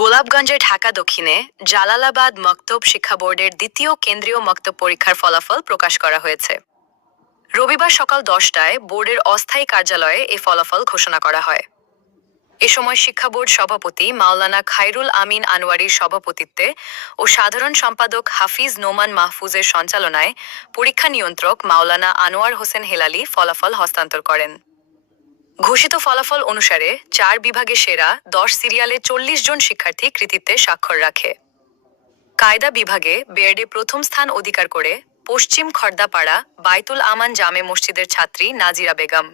গোলাপগঞ্জে ঢাকা দক্ষিণে জালালাবাদ মক্তব শিক্ষা বোর্ডের দ্বিতীয় কেন্দ্রীয় মক্তব পরীক্ষার ফলাফল প্রকাশ করা হয়েছে। রবিবার সকাল 10টায় বোর্ডের অস্থায়ী কার্যালয়ে এই ফলাফল ঘোষণা করা হয়। এ সময় শিক্ষা বোর্ড সভাপতি মাওলানা খায়রুল আমিন আনোয়ারির সভাপতিত্বে ও সাধারণ সম্পাদক হাফিজ নোমান মাহফুজের সঞ্চালনায় পরীক্ষা নিয়ন্ত্রক মাওলানা আনোয়ার হোসেন হেলালি ফলাফল হস্তান্তর করেন। ঘোষিত ফলাফল অনুসারে 4 বিভাগে সেরা 10 সিরিয়ালে 40 জন শিক্ষার্থী কৃতিত্বে স্বাক্ষর রাখে। কায়দা বিভাগে বেয়ার্ডে প্রথম স্থান অধিকার করে পশ্চিম খর্দাপাড়া বাইতুল আমান জামে মসজিদের ছাত্রী নাজিরা বেগম।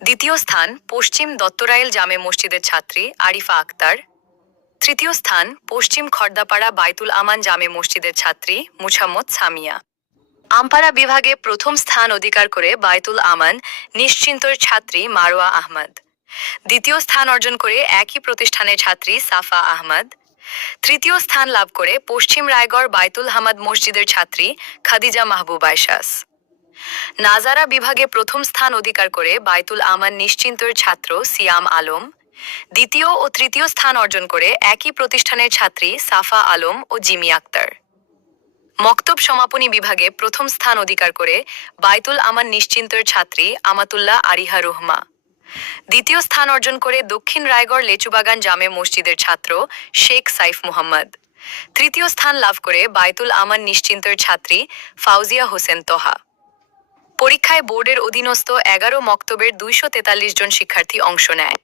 দ্বিতীয় স্থান পশ্চিম দত্তরাইল জামে মসজিদের ছাত্রী আরিফা আক্তার। তৃতীয় স্থান পশ্চিম খর্দাপাড়া বাইতুল আমান জামে মসজিদের ছাত্রী মুছাম্মদ সামিয়া। আমপাড়া বিভাগে প্রথম স্থান অধিকার করে বাইতুল আমান নিশ্চিন্তর ছাত্রী মারোয়া আহমদ। দ্বিতীয় স্থান অর্জন করে একই প্রতিষ্ঠানের ছাত্রী সাফা আহমদ। তৃতীয় স্থান লাভ করে পশ্চিম রায়গড় বাইতুল হামাদ মসজিদের ছাত্রী খাদিজা মাহবুবা শাস। নাজারা বিভাগে প্রথম স্থান অধিকার করে বাইতুল আমান নিশ্চিন্তর ছাত্র সিয়াম আলম। দ্বিতীয় ও তৃতীয় স্থান অর্জন করে একই প্রতিষ্ঠানের ছাত্রী সাফা আলম ও জিমি আক্তার। মক্তব সমাপনী বিভাগে প্রথম স্থান অধিকার করে বাইতুল আমান নিশ্চিন্তর ছাত্রী আমাতুল্লাহ আরিহা রহমা। দ্বিতীয় স্থান অর্জন করে দক্ষিণ রায়গড় লেচুবাগান জামে মসজিদের ছাত্র শেখ সাইফ মুহাম্মদ। তৃতীয় স্থান লাভ করে বাইতুল আমান নিশ্চিন্তর ছাত্রী ফাউজিয়া হোসেন তোহা। পরীক্ষায় বোর্ডের অধীনস্থ 11 মক্তবের 243 জন শিক্ষার্থী অংশ নেয়।